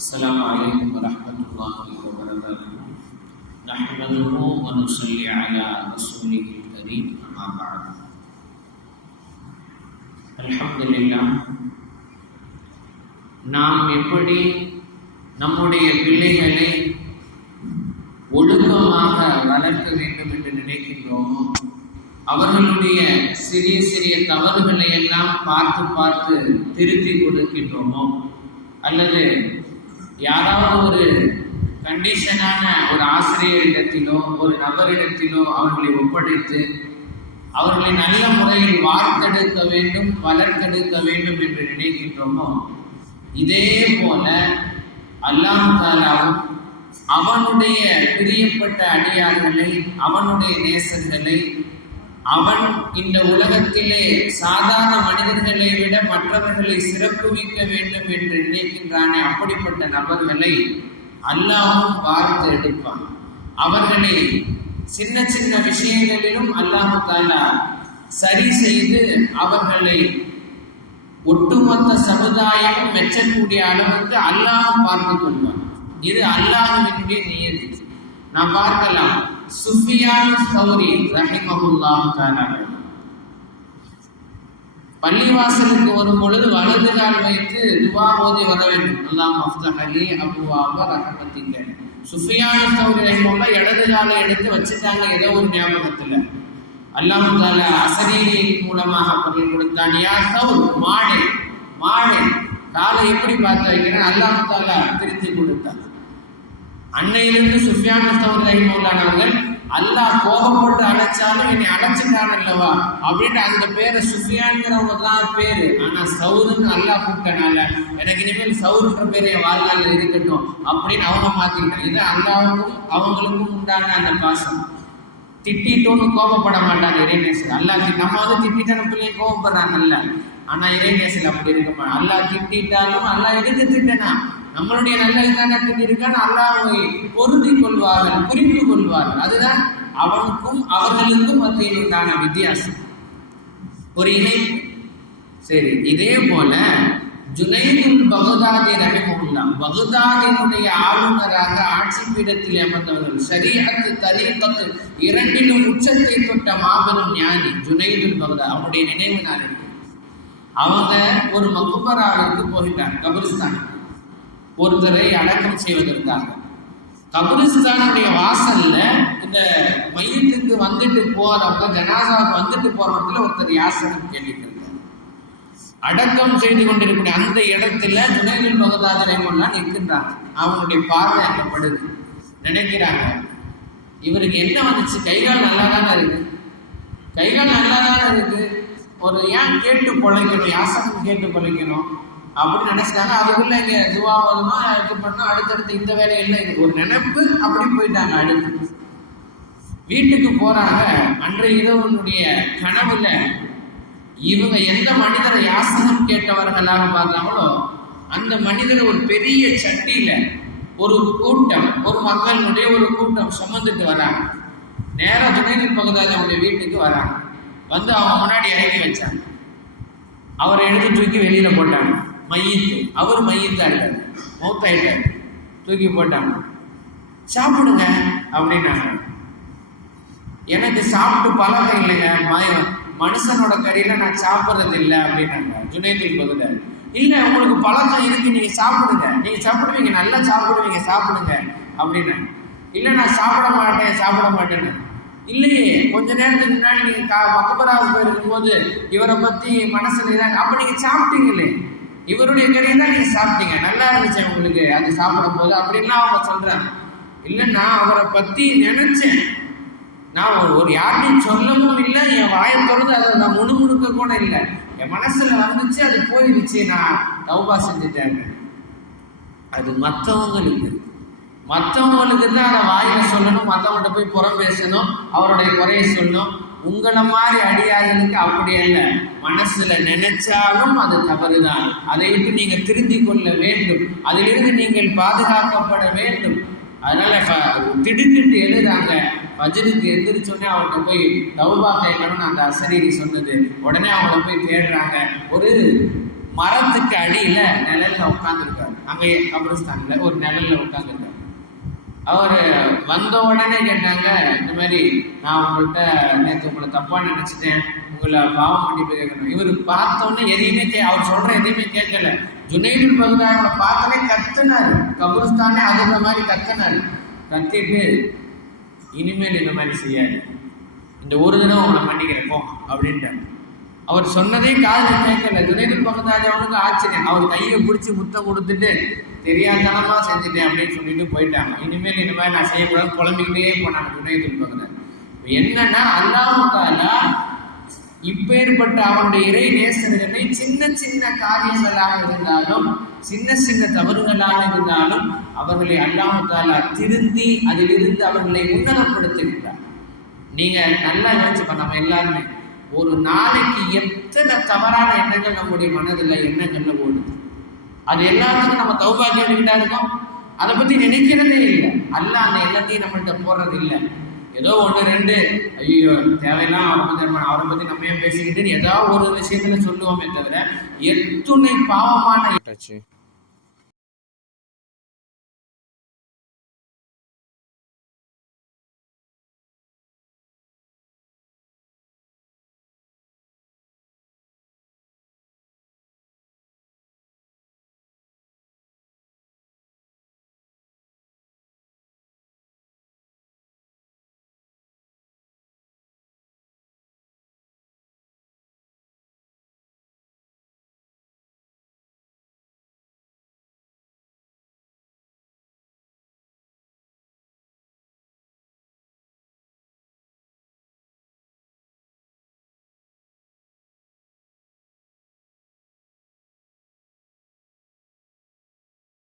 السلام عليكم ورحمة الله وبركاته. نحمده ونصلي على رسوله الكريم أما بعد. الحمد لله. நாம் எப்படி நம்முடைய பிள்ளைகளை ஒழுக்கமாக வளர்க்க வேண்டும் என்று நினைக்கின்றோமோ, அவர்களுடைய சிறிய சிறிய தவறுகளை எல்லாம் பார்த்து பார்த்து திருத்தி கொடுக்கின்றோமோ, அல்லது யாராவது ஒரு கண்டிஷனான ஒரு ஆசிரியரிடத்திலோ ஒரு நபரிடத்திலோ அவர்களை ஒப்படைத்து அவர்களை நல்ல முறையில் வார்த்தெடுக்க வேண்டும், வளர்த்தெடுக்க வேண்டும் என்று நினைக்கின்றோமோ, இதே போல அல்லாஹ் தஆலாவும் அவனுடைய பிரியப்பட்ட அடியார்களை, அவனுடைய நேசர்களை, அவன் இந்த உலகத்திலே சாதாரண மனிதர்களை விட மற்றவர்களை சிறப்புவிக்க வேண்டும் என்று நினைக்கின்றானே, அப்படிப்பட்ட நபர்களை அல்லாஹ்வும் பார்த்து எடுப்பான். அவர்களை சின்ன சின்ன விஷயங்களிலும் அல்லாஹ் தஆலா சரி செய்து அவர்களை ஒட்டுமொத்த சமுதாயமும் மெச்சக்கூடிய அளவுக்கு அல்லாஹ் பார்த்து கொள்வான். இது அல்லாஹ்வினுடைய நியதி. நாம் பார்க்கலாம், சுஃபியான் ஸௌரி ரஹிமஹுல்லாஹ் தஆலா பள்ளிவாசலுக்கு வரும் பொழுது வலது கால் வைத்து துஆ ஓதி வர வேண்டும். அல்லாஹ் மஃப்தஹலி அப்வாப ரஹ்மத்திக. சுஃபியான் ஸௌரி ரஹிமஹுல்லாஹ் இடது காலை எடுத்து வச்சுட்டாங்க ஏதோ ஒரு ஞாபகத்துல. அல்லாஹ் தஆலா அசரீரி மூலமாக பொருள் கொடுத்தான். யா ஸௌர், மாடு மாடு காலை எப்படி பார்த்து வைக்கிறேன், அல்லாஹ் தஆலா திருத்தி கொடுத்தான். அன்னையிலிருந்து சுஃபியான் ஸௌரி ரஹிமஹுல்லாஹ் அவர்கள் அல்லாஹ் கோபப்பட்டு அழைச்சாலும் என்னை அழைச்சிட்டான் அல்லவா அப்படின்ட்டு அந்த பேரை சுஃபியான்கிறவங்க தான் பேரு. ஆனா சௌருன்னு அல்லாஹ் கூப்பிட்டனால எனக்கு இனிமேல் சௌருன்ற பேரை வாழ்நாள் இருக்கட்டும் அப்படின்னு அவங்க மாத்திக்கிட்டாங்க. இது அல்லாஹ்வுக்கும் அவங்களுக்கும் உண்டான அந்த பாசம். திட்டோன்னு கோபப்பட மாட்டாங்க இறைநேசர். அல்லாஹ் நம்ம திட்டான பிள்ளைங்க கோபப்படுறாங்கல்ல, ஆனா இறைநேசர் அப்படி இருக்க மாட்டாங்க. அல்லாஹ் திட்டாலும் அல்லாஹ் எதுக்கு திட்டனா நம்மளுடைய நல்லதுதானே திட்டிருக்கான்னு அல்லாஹ்வை பொருந்தி கொள்வார்கள், புரிந்து கொள்வார்கள். அதுதான் அவனுக்கும் அவர்களுக்கும் மத்தியில் உண்டான வித்தியாசம், ஒரு இணைப்பு. சரி, இதே போல ஜுனைதுல் பகதாதி ரஹிமஹுல்லாஹ், பகதாதினுடைய ஆளுநராக ஆட்சி பீடத்தில் அமர்ந்தவர்கள், ஷரீஅத் தரீகத் இரண்டிலும் உச்சத்தை தொட்ட மாபெரும் ஞானி ஜுனைதுல் பகதாதி. அவனுடைய நினைவு நாள் இருக்கு. அவங்க ஒரு மக்பராவிற்கு போயிட்டாங்க, கபிரிஸ்தானுக்கு, ஒருத்தரை அடக்கம் செய்வதற்காக. கபிரிஸ்தானுடைய வாசல்ல இந்த மையத்துக்கு வந்துட்டு போறவங்க, ஜனாசாவுக்கு வந்துட்டு போறவங்க ஒருத்தர் யாசகம் கேட்டுட்டு இருக்காங்க. அடக்கம் செய்து கொண்டிருக்கக்கூடிய அந்த இடத்துல ஜுனைதுல் பகதாதி ரஹிமஹுல்லாஹ் நிற்கின்றாங்க. அவங்களுடைய பார்வை அங்க படுது. நினைக்கிறாங்க, இவருக்கு என்ன வந்துச்சு, கைகால் நல்லா தானே இருக்கு, கைகால் நல்லா தானே இருக்கு, ஒரு ஏன் கேட்டு பொழைக்கணும், யாசகம் கேட்டு பொழைக்கணும் அப்படின்னு நினைச்சிட்டாங்க. அதுக்குள்ள இங்க துவாவதுமா இது பண்ணா அடுத்தடுத்து இந்த வேலை இல்லை, இது ஒரு நினைப்பு. அப்படி போயிட்டாங்க. அடுத்து வீட்டுக்கு போறாங்க. அன்றைய இரவனுடைய கனவுல இவங்க எந்த மனிதரை யாசகம் கேட்டவர்களாக பார்த்தாங்களோ அந்த மனிதரை ஒரு பெரிய சட்டியில ஒரு கூட்டம், ஒரு மக்களுடைய ஒரு கூட்டம் சுமந்துட்டு வராங்க. நேரா ஜுனைதுல் பகதாதி அவங்களுடைய வீட்டுக்கு வராங்க. வந்து அவங்க முன்னாடி இறக்கி வச்சாங்க. அவரை எடுத்து தூக்கி வெளியில போட்டாங்க. மையத்து, அவர் மையத்தாயிட்டார், மௌத்தாயிட்டார், தூக்கி போட்டாங்க. சாப்பிடுங்க அப்படின்னாங்க. எனக்கு சாப்பிட்டு பழக்கம் இல்லைங்க, மனுஷனோட கறியில நான் சாப்பிட்றது இல்லை அப்படின்னாங்க ஜுனைதுல் பகதாதி. இல்லை, உங்களுக்கு பழக்கம் இருக்கு, நீங்க சாப்பிடுங்க, நீங்க சாப்பிடுவீங்க, நல்லா சாப்பிடுவீங்க, சாப்பிடுங்க அப்படின்னாங்க. இல்லை, நான் சாப்பிட மாட்டேன்னு. இல்லையே, கொஞ்ச நேரத்துக்கு முன்னாடி நீங்க மக்பராவுக்கு போயிருக்கும்போது இவரை பத்தி மனசுல இதாங்க, அப்ப நீங்க சாப்பிட்டீங்களே, இவருடைய கறியை தான் நீங்க சாப்பிட்டீங்க, நல்லா இருந்துச்சு உங்களுக்கு அது சாப்பிடும் போது அப்படின்லாம் அவங்க சொல்றாங்க. இல்லை, நான் அவரை பத்தி நினைச்சேன், நான் ஒரு யார்ட்டையும் சொல்லவும் இல்லை, என் வாயை திறந்து அதை நான் முணுமுணுக்க கூட இல்லை, என் மனசுல வந்துச்சு, அது போயிடுச்சு, நான் தௌபா செஞ்சுட்டேன். அது மற்றவங்களுக்கு தான் அதை வாயில சொல்லணும், மற்றவங்கள்ட்ட போய் புறம் பேசணும், அவருடைய குறைய சொல்லணும். உங்களை மாதிரி அடியார்களுக்கு அப்படி அல்ல, மனசுல நினைச்சாலும் அது தவறுதான். அதை விட்டு நீங்க திருந்தி கொள்ள வேண்டும், அதிலிருந்து நீங்கள் பாதுகாக்கப்பட வேண்டும். அதனால திடுக்கிட்டு எழுதுறாங்க. ஃபஜ்ருக்கு எந்திரிச்சோடனே அவர்கிட்ட போய் தௌபா கேட்கணும்னு அந்த அசரீரி சொன்னது. உடனே அவங்கள போய் தேடுறாங்க. ஒரு மரத்துக்கு அடியில நிழல்ல உட்கார்ந்துருக்காரு. அங்கே கபிரஸ்தான்ல ஒரு நிழல்ல உட்காந்துருக்காரு. அவர் வந்த உடனே கேட்டாங்க, இந்த மாதிரி நான் உங்கள்கிட்ட நேற்று உங்களை தப்பா நினைச்சிட்டேன், உங்களை பாவம் மன்னிப்பு கேட்கணும். இவர் பார்த்த உடனே எதையுமே அவர் சொல்ற எதையுமே கேட்கல. ஜுனைதுல் பக்தாதியோட பார்த்தனே கத்துனாரு, கபிரஸ்தானே அதுற மாதிரி கத்துனாரு. கத்திட்டு இனிமேல் இந்த மாதிரி செய்யாது, இந்த ஒரு தினம் உங்களை மன்னிக்கிறேன் போ அப்படின்ட்டார். அவர் சொன்னதே காதுல கேட்கல. ஜுனைதுல் பக்தாதி அவனுக்கு ஆச்சரியம். அவர் கையை பிடிச்சி முத்தம் கொடுத்துட்டு தெரியாதனமா செஞ்சுட்டேன் அப்படின்னு சொல்லிட்டு போயிட்டாங்க. இனிமேல் இந்த மாதிரி நான் செய்யக்கூடாது குழம்பிக்கிட்டே போனாங்க ஜுனைதுல் பக்தாதி. என்னன்னா அல்லாஹ் தஆலா இப்பேற்பட்ட அவனுடைய இறை நேசர்களை சின்ன சின்ன காரியங்களாக இருந்தாலும் சின்ன சின்ன தவறுகளாக இருந்தாலும் அவர்களை அல்லாஹ் தஆலா திருந்தி அதிலிருந்து அவர்களை உன்னதப்படுத்துகின்றார். நீங்க நல்லா யோசிச்சு நம்ம எல்லாருமே ஒரு நாளைக்கு எத்தனை தவறான எண்ணங்கள் நம்முடைய மனதில் எண்ணங்கள்ல ஓடுது. அது எல்லாத்துக்கும் நம்ம தௌபா கேட்டுக்கிட்டா இருக்கோம், அதை பத்தி நினைக்கிறதே இல்லை. அல்லாஹ் அந்த எல்லாத்தையும் நம்மள்கிட்ட போடுறது இல்லை. ஏதோ ஒன்று ரெண்டு ஐயோ தேவையெல்லாம் அவரை பத்தி நம்ம ஏன் பேசிக்கிட்டு ஏதாவது ஒரு விஷயத்துல சொல்லுவோமே தவிர எத்துணை பாவமான